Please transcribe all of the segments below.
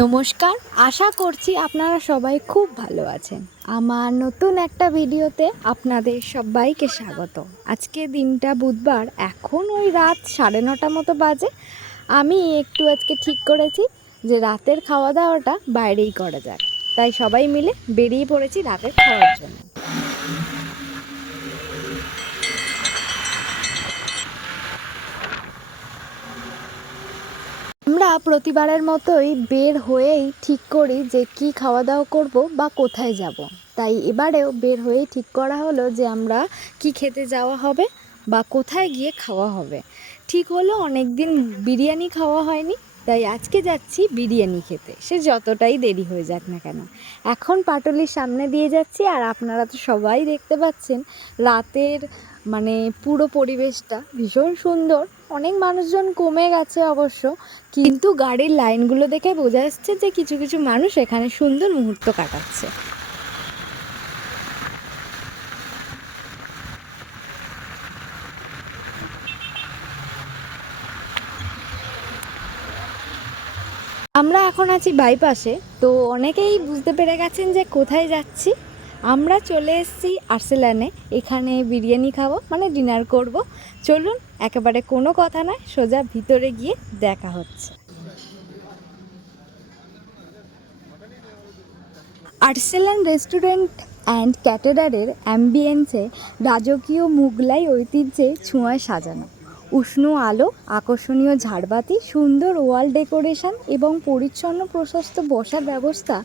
নমস্কার, আশা করছি আপনারা সবাই খুব ভালো আছেন। আমার নতুন একটা ভিডিওতে আপনাদের সবাইকে স্বাগত। আজকে দিনটা বুধবার, এখন ওই রাত 9:30 মতো বাজে। আমি একটু আজকে ঠিক করেছি যে রাতের খাওয়া দাওয়াটা বাইরেই করা যাক, তাই সবাই মিলে বেরিয়ে পড়েছি রাতের খাওয়ার জন্য। আমরা প্রতিবারের মতোই বের হয়েই ঠিক করি যে কি খাওয়া দাওয়া করব বা কোথায় যাব। তাই এবারেও বের হয়েই ঠিক করা হলো যে আমরা কি খেতে যাওয়া হবে বা কোথায় গিয়ে খাওয়া হবে। ঠিক হলো, অনেক দিন বিরিয়ানি খাওয়া হয়নি, তাই আজকে যাচ্ছি বিরিয়ানি খেতে, সে যতটাই দেরি হয়ে যাক না কেন। এখন পাটুলির সামনে দিয়ে যাচ্ছি, আর আপনারা তো সবাই দেখতে পাচ্ছেন রাতের পুরো পরিবেশটা ভীষণ সুন্দর। অনেক মানুষজন কমে গেছে অবশ্য, কিন্তু গাড়ির লাইনগুলো দেখে বোঝা যাচ্ছে যে কিছু কিছু মানুষ এখানে সুন্দর মুহূর্ত কাটাচ্ছে। আমরা এখন আছি বাইপাসে, তো অনেকেই বুঝতে পেরে গেছেন যে কোথায় যাচ্ছি। আমরা চলে এসেছি আর্সেলানে, এখানে বিরিয়ানি খাবো, ডিনার করব। চলুন, একেবারে কোনো কথা নয়, সোজা ভিতরে গিয়ে দেখা হচ্ছে। আর্সেলান রেস্টুরেন্ট অ্যান্ড ক্যাটারারের অ্যাম্বিয়েন্সে রাজকীয় মুঘলাই ঐতিহ্যে ছোঁয়ায় সাজানো। উষ্ণ আলো, আকর্ষণীয় ঝাড়বাতি, সুন্দর ওয়াল ডেকোরেশন এবং পরিচ্ছন্ন প্রশস্ত বসার ব্যবস্থা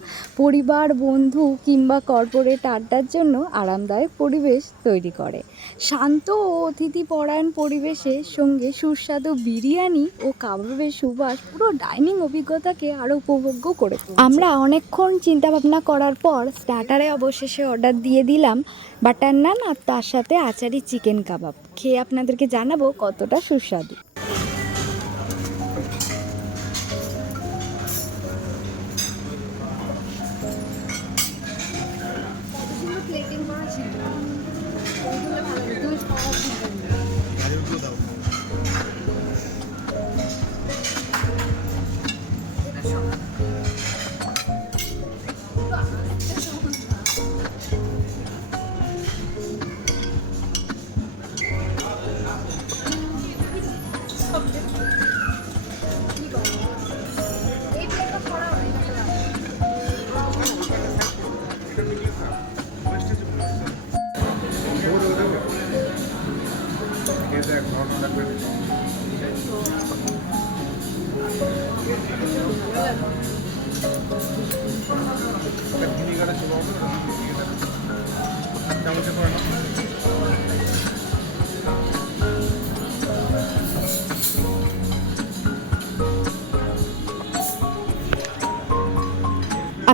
পরিবার, বন্ধু কিংবা কর্পোরেট আড্ডার জন্য আরামদায়ক পরিবেশ তৈরি করে। শান্ত ও অতিথিপরায়ণ পরিবেশের সঙ্গে সুস্বাদু বিরিয়ানি ও কাবাবের সুবাস পুরো ডাইনিং অভিজ্ঞতাকে আরও উপভোগ্য করে তুলছে। আমরা অনেকক্ষণ চিন্তাভাবনা করার পর স্টার্টারে অবশেষে অর্ডার দিয়ে দিলাম বাটার নান, আর তার সাথে আচারি চিকেন কাবাব। খেয়ে আপনাদেরকে জানাবো কতটা সুস্বাদু।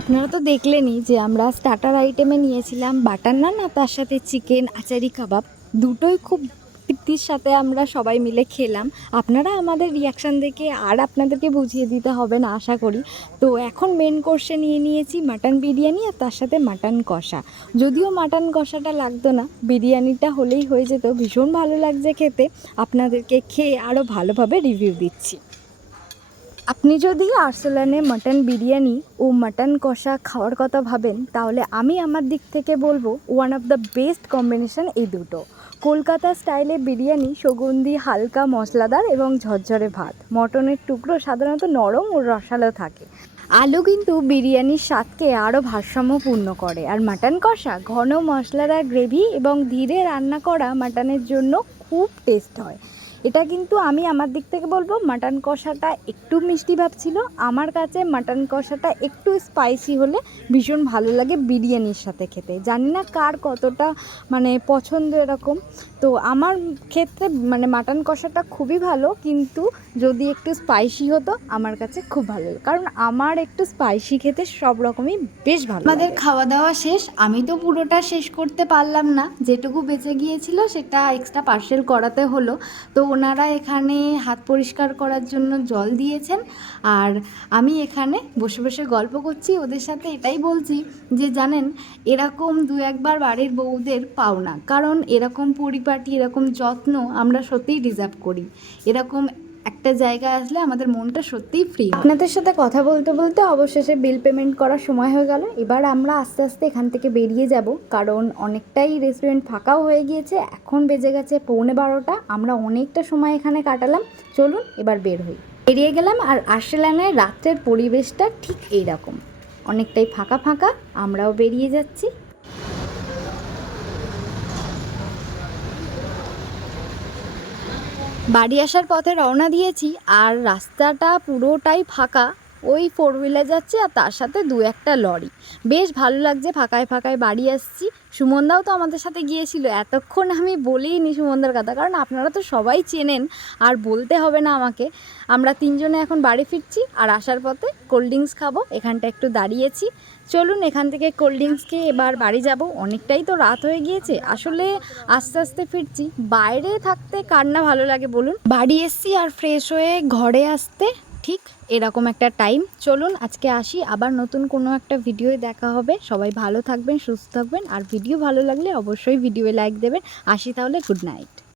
আপনারা তো দেখলেনই যে আমরা স্টার্টার আইটেমে নিয়েছিলাম বাটার নান, আর তার সাথে চিকেন আচারি কাবাব। দুটোই খুব তৃপ্তির সাথে আমরা সবাই মিলে খেলাম। আপনারা আমাদের রিয়াকশান দেখে আর আপনাদেরকে বুঝিয়ে দিতে হবে না আশা করি। তো এখন মেন কোর্সে নিয়ে নিয়েছি মাটন বিরিয়ানি, আর তার সাথে মাটন কষা। যদিও মাটন কষাটা লাগতো না, বিরিয়ানিটা হলেই হয়ে যেত। ভীষণ ভালো লাগছে খেতে, আপনাদেরকে খেয়ে আরও ভালোভাবে রিভিউ দিচ্ছি। আপনি যদি আর্সেলানে মাটন বিরিয়ানি ও মাটন কষা খাওয়ার কথা ভাবেন, তাহলে আমি আমার দিক থেকে বলবো one of the best combination এই দুটো। কলকাতা স্টাইলে বিরিয়ানি, সুগন্ধি, হালকা মশলাদার এবং ঝরঝরে ভাত। মটনের টুকরো সাধারণত নরম ও রসালো থাকে। আলু কিন্তু বিরিয়ানির স্বাদকে আরও ভারসাম্যপূর্ণ করে। আর মাটন কষা ঘন মশলাদার গ্রেভি এবং ধীরে রান্না করা মাটনের জন্য খুব টেস্ট হয়। এটা কিন্তু আমি আমার দিক থেকে বলবো মাটন কষাটা একটু মিষ্টি ভাব ছিল। আমার কাছে মাটন কষাটা একটু স্পাইসি হলে ভীষণ ভালো লাগে বিরিয়ানির সাথে খেতে। জানি না কার কতটা পছন্দ এরকম। তো আমার ক্ষেত্রে মাটন কষাটা খুবই ভালো, কিন্তু যদি একটু স্পাইসি হতো আমার কাছে খুব ভালো লাগে, কারণ আমার একটু স্পাইসি খেতে সব রকমই বেশ ভালো। আমাদের খাওয়া দাওয়া শেষ। আমি তো পুরোটা শেষ করতে পারলাম না, যেটুকু বেঁচে গিয়েছিল সেটা এক্সট্রা পার্সেল করাতে হলো। তো ওনারা এখানে হাত পরিষ্কার করার জন্য জল দিয়েছেন, আর আমি এখানে বসে বসে গল্প করছি ওদের সাথে। এটাই বলছি যে জানেন, এরকম দু একবার বাড়ির বউদের পাও না, কারণ এরকম পরিপাটি, এরকম যত্ন আমরা সত্যিই ডিজার্ভ করি। এরকম একটা জায়গায় আসলে আমাদের মনটা সত্যিই ফ্রি। আপনাদের সাথে কথা বলতে বলতে অবশেষে বিল পেমেন্ট করার সময় হয়ে গেল। এবার আমরা আস্তে আস্তে এখান থেকে বেরিয়ে যাব, কারণ অনেকটাই রেস্টুরেন্ট ফাঁকাও হয়ে গিয়েছে। এখন বেজে গেছে 11:15। আমরা অনেকটা সময় এখানে কাটালাম। চলুন এবার বের হই। বেরিয়ে গেলাম, আর আর্সেলানের রাত্রের পরিবেশটা ঠিক এইরকম, অনেকটাই ফাঁকা ফাঁকা। আমরাও বেরিয়ে যাচ্ছি। বাড়ি আসার পথে রওনা দিয়েছি, আর রাস্তাটা পুরোটাই ফাঁকা। ওই 4 হুইলার যাচ্ছে, আর তার সাথে দু একটা লরি। বেশ ভালো লাগছে, ফাঁকায় ফাঁকায় বাড়ি আসছি। সুমনদাও তো আমাদের সাথে গিয়েছিল। এতক্ষণ আমি বলিনি সুমনদার কথা, কারণ আপনারা তো সবাই চেনেন, আর বলতে হবে না আমাকে। আমরা 3 জনে এখন বাড়ি ফিরছি, আর আসার পথে কোল্ড ড্রিঙ্কস খাবো। এখানটা একটু দাঁড়িয়েছি। চলুন এখান থেকে কোল্ড ড্রিঙ্কস খেয়ে এবার বাড়ি যাব। অনেকটাই তো রাত হয়ে গিয়েছে। আসলে আস্তে আস্তে ফিরছি। বাইরে থাকতে কার না ভালো লাগে বলুন। বাড়ি এসছি, আর ফ্রেশ হয়ে ঘরে আসতে ঠিক এরকম একটা টাইম। চলুন আজকে আসি, আবার নতুন কোনো একটা ভিডিওয়ে দেখা হবে। সবাই ভালো থাকবেন, সুস্থ থাকবেন, আর ভিডিও ভালো লাগলে অবশ্যই ভিডিওয়ে লাইক দেবেন। আসি তাহলে, গুড নাইট।